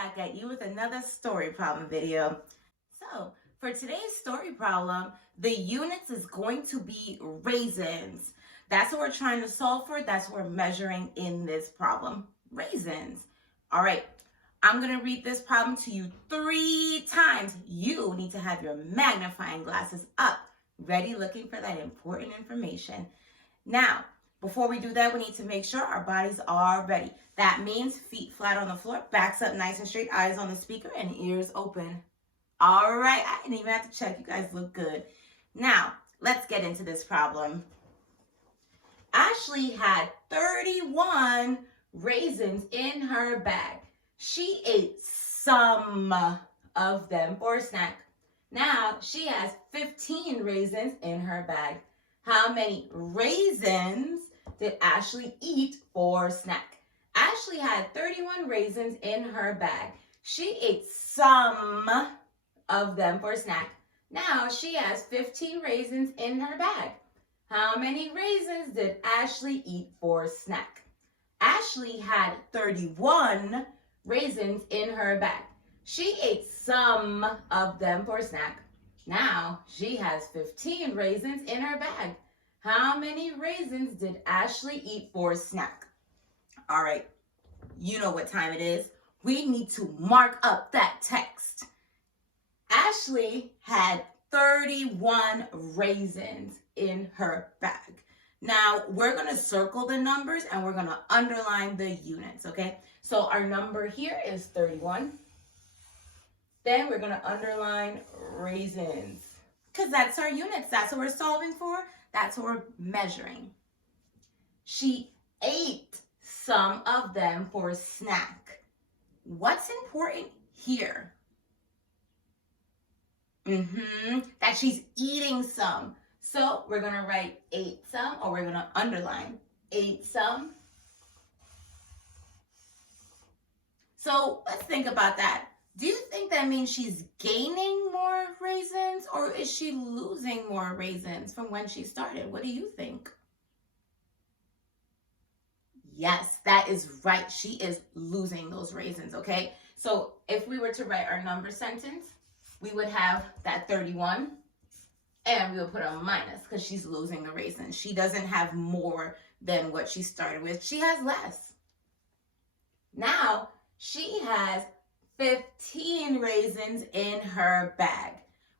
back at you with another story problem video. So for today's story problem, the units is going to be raisins. That's what we're trying to solve for. That's what we're measuring in this problem, raisins. All right, I'm gonna read this problem to you 3 times. You need to have your magnifying glasses up, ready, looking for that important information. Now, before we do that, we need to make sure our bodies are ready. That means feet flat on the floor, backs up nice and straight, eyes on the speaker, and ears open. All right, I didn't even have to check. You guys look good. Now, let's get into this problem. Ashley had 31 raisins in her bag. She ate some of them for a snack. Now, she has 15 raisins in her bag. How many raisins did Ashley eat for a snack? Ashley had 31 raisins in her bag. She ate some of them for a snack. Now she has 15 raisins in her bag. How many raisins did Ashley eat for a snack? Ashley had 31 raisins in her bag. She ate some of them for a snack. Now she has 15 raisins in her bag. How many raisins did Ashley eat for a snack? All right, you know what time it is. We need to mark up that text. Ashley had 31 raisins in her bag. Now we're gonna circle the numbers and we're gonna underline the units, okay? So our number here is 31. Then we're gonna underline raisins because that's our units. That's what we're solving for. That's what we're measuring. She ate some of them for a snack. What's important here? That she's eating some. So we're gonna write ate some, or we're gonna underline ate some. So let's think about that. Do you think that means she's gaining more raisins, or is she losing more raisins from when she started? What do you think? Yes, that is right. She is losing those raisins, okay? So if we were to write our number sentence, we would have that 31, and we would put a minus because she's losing the raisins. She doesn't have more than what she started with. She has less. Now, she has 15 raisins in her bag.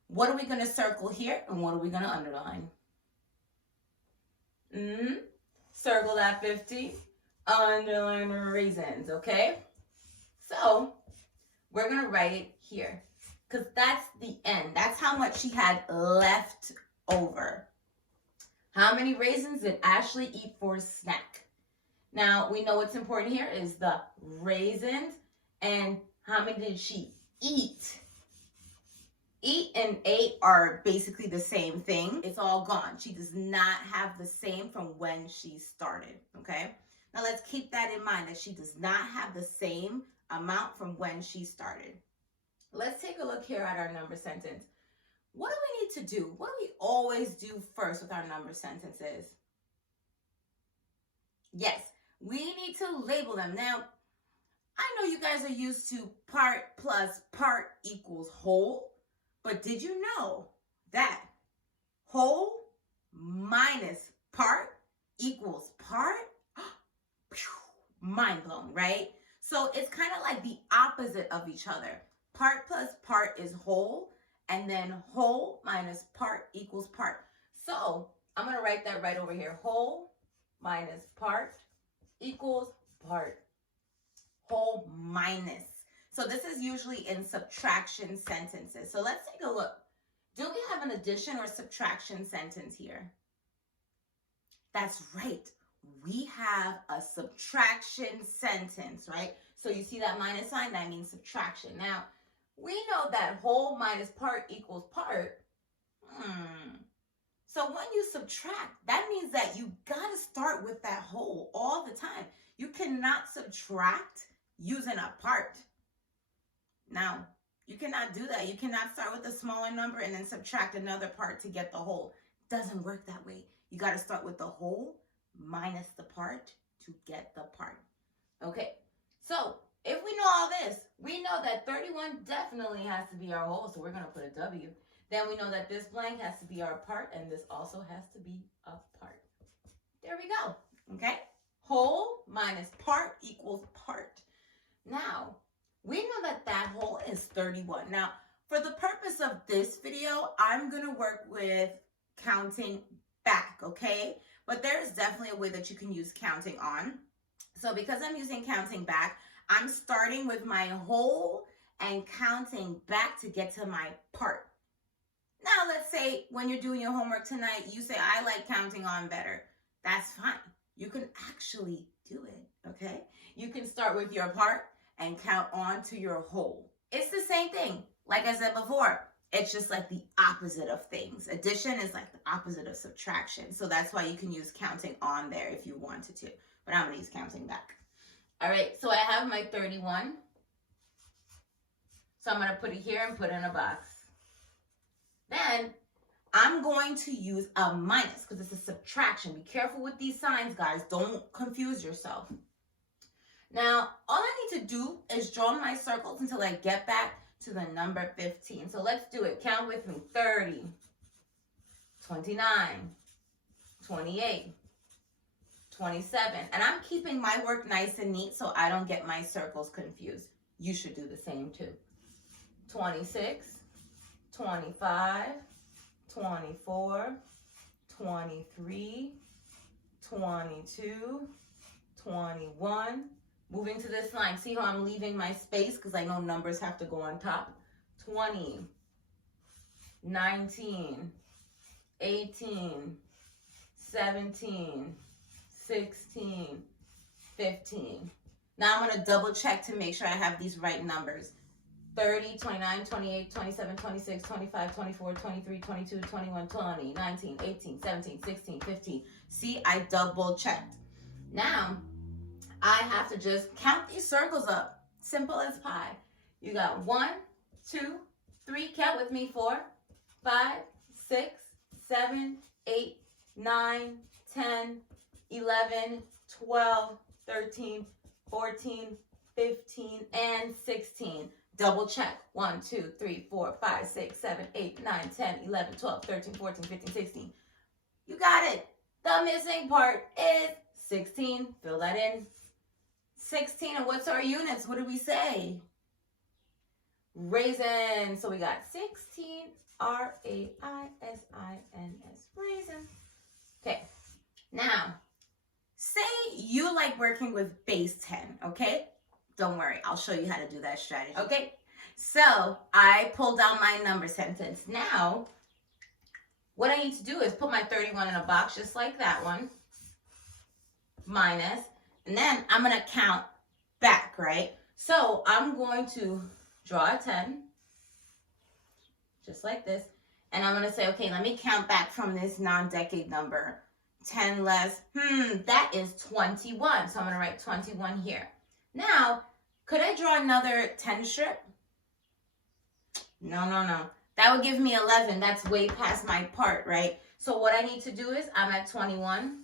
What are we going to circle here, and what are we going to underline? Circle that 15, underline raisins, okay? So we're going to write it here because that's the end. That's how much she had left over. How many raisins did Ashley eat for a snack? Now, we know what's important here is the raisins, and how many did she eat? Eat and ate are basically the same thing. It's all gone. She does not have the same from when she started, okay? Now, let's keep that in mind, that she does not have the same amount from when she started. Let's take a look here at our number sentence. What do we need to do? What do we always do first with our number sentences? Yes, we need to label them. Now, I know you guys are used to part plus part equals whole, but did you know that whole minus part equals part? Mind blown, right? So it's kind of like the opposite of each other. Part plus part is whole, and then whole minus part equals part. So I'm going to write that right over here. Whole minus part equals part. Whole minus. So this is usually in subtraction sentences. So let's take a look. Do we have an addition or subtraction sentence here? That's right. We have a subtraction sentence, right? So you see that minus sign? That means subtraction. Now, we know that whole minus part equals part. So when you subtract, that means that you got to start with that whole all the time. You cannot subtract using a part. Now, you cannot do that. You cannot start with a smaller number and then subtract another part to get the whole. It doesn't work that way. You got to start with the whole minus the part to get the part. Okay, so if we know all this, we know that 31 definitely has to be our whole, so we're going to put a W. Then we know that this blank has to be our part, and this also has to be a part. There we go, okay? Whole minus part equals part. Now, we know that that whole is 31. Now, for the purpose of this video, I'm going to work with counting back, okay? But there's definitely a way that you can use counting on. So because I'm using counting back, I'm starting with my whole and counting back to get to my part. Now, let's say when you're doing your homework tonight, you say, I like counting on better. That's fine. You can actually do it, okay? You can start with your part and count on to your whole. It's the same thing. Like I said before, it's just like the opposite of things. Addition is like the opposite of subtraction. So that's why you can use counting on there if you wanted to. But I'm going to use counting back. All right, so I have my 31. So I'm going to put it here and put it in a box. Then I'm going to use a minus because it's a subtraction. Be careful with these signs, guys. Don't confuse yourself. Now, all I need to do is draw my circles until I get back to the number 15. So let's do it. Count with me. 30, 29, 28, 27. And I'm keeping my work nice and neat so I don't get my circles confused. You should do the same too. 26, 25, 24, 23, 22, 21. Moving to this line. See how I'm leaving my space because I know numbers have to go on top. 20, 19, 18, 17, 16, 15. Now I'm going to double check to make sure I have these right numbers. 30, 29, 28, 27, 26, 25, 24, 23, 22, 21, 20, 19, 18, 17, 16, 15. See, I double checked. Now, I have to just count these circles up. Simple as pie. You got 1, 2, 3. Count with me. 4, 5, 6, 7, 8, 9, 10, 11, 12, 13, 14, 15, and 16. Double check. 1, 2, 3, 4, 5, 6, 7, 8, 9, 10, 11, 12, 13, 14, 15, 16. You got it. The missing part is 16. Fill that in. 16, and what's our units? What did we say? Raisins. So we got 16, R-A-I-S-I-N-S, raisins. Okay, now, say you like working with base 10, okay? Don't worry, I'll show you how to do that strategy. Okay, so I pulled out my number sentence. Now, what I need to do is put my 31 in a box just like that one, minus, and then I'm going to count back, right? So I'm going to draw a 10, just like this. And I'm going to say, okay, let me count back from this non-decade number. 10 less, that is 21. So I'm going to write 21 here. Now, could I draw another 10 strip? No. That would give me 11. That's way past my part, right? So what I need to do is I'm at 21.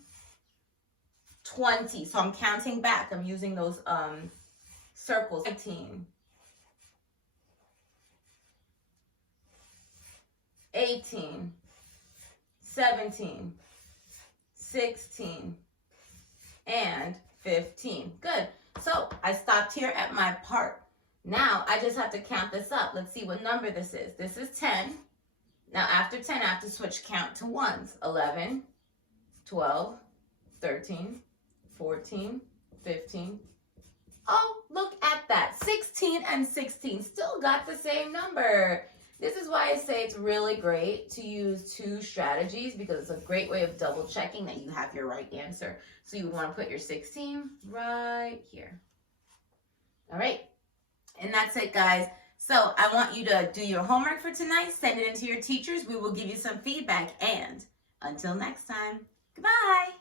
20. So I'm counting back. I'm using those circles. 19. 18. 17. 16. And 15. Good. So I stopped here at my part. Now I just have to count this up. Let's see what number this is. This is 10. Now after 10, I have to switch count to ones. 11, 12, 13, 14, 15. Oh, look at that. 16 and 16 still got the same number. This is why I say it's really great to use two strategies because it's a great way of double checking that you have your right answer. So you would want to put your 16 right here. All right. And that's it, guys. So I want you to do your homework for tonight. Send it in to your teachers. We will give you some feedback. And until next time, goodbye.